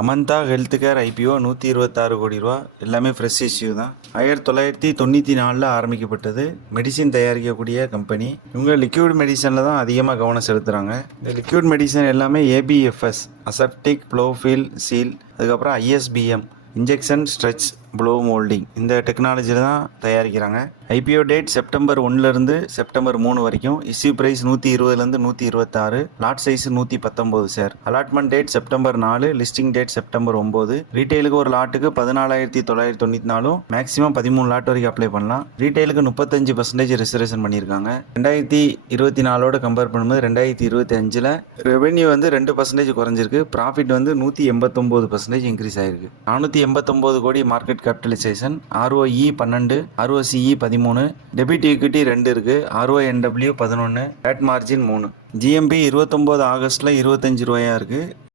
Amanda health care IPO 126 கோடி ரூபா, எல்லாமே ஃப்ரெஷ் இஷ்யூ தான். 1994 ஆரம்பிக்கப்பட்டது. மெடிசின் தயாரிக்கக்கூடிய கம்பெனி. இவங்க லிக்விட் மெடிசனில் தான் அதிகமாக கவனம் செலுத்துகிறாங்க. இந்த லிக்விட் மெடிசன் எல்லாமே ஏபிஎஃப்எஸ், அசெப்டிக் ப்ளோஃபில் சீல், அதுக்கப்புறம் ISBM, injection stretch blow moulding, இந்த டெக்னாலஜியில் தான் தயாரிக்கிறாங்க. ஐபிஓ டேட் செப்டம்பர் 1லேருந்து செப்டம்பர் 3 வரைக்கும். இஷ்யூ ப்ரைஸ் 120லேருந்து 126. Lot size 119 share. Allotment date September 4, listing date September 9. ரீட்டைலுக்கு ஒரு லாட்டுக்கு 14,994, மேக்ஸிமம் 13 லாட் வரைக்கும் அப்ளை பண்ணலாம். ரீட்டைலுக்கு 35% ரிசர்வேஷன் பண்ணியிருக்காங்க. 2024 கம்பேர் பண்ணும்போது 2025 ரெவென்யூ 2% குறைஞ்சிருக்கு. ப்ராஃபிட் 189% இன்க்ரீஸ் ஆயிருக்கு. 489 கோடி market capitalisation. ROE 12, ROCE 13, debit equity 2 இருக்கு. RONW 11, PAT margin 3. GMP 29 ஆகஸ்ட்ல 25 ரூபாயா இருக்கு.